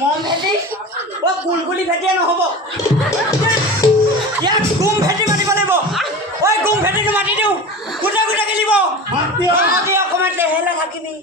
মম ভেটি ও কুলকুলি ভেটিয়ে নহ'ব ইয়াক গুম ভেটি মাতিব লাগিব ঐ গুম ভেটিটো মাতি দিওঁ গোটা গোটা খেলিব অকণমান লেহেলা থাকিবি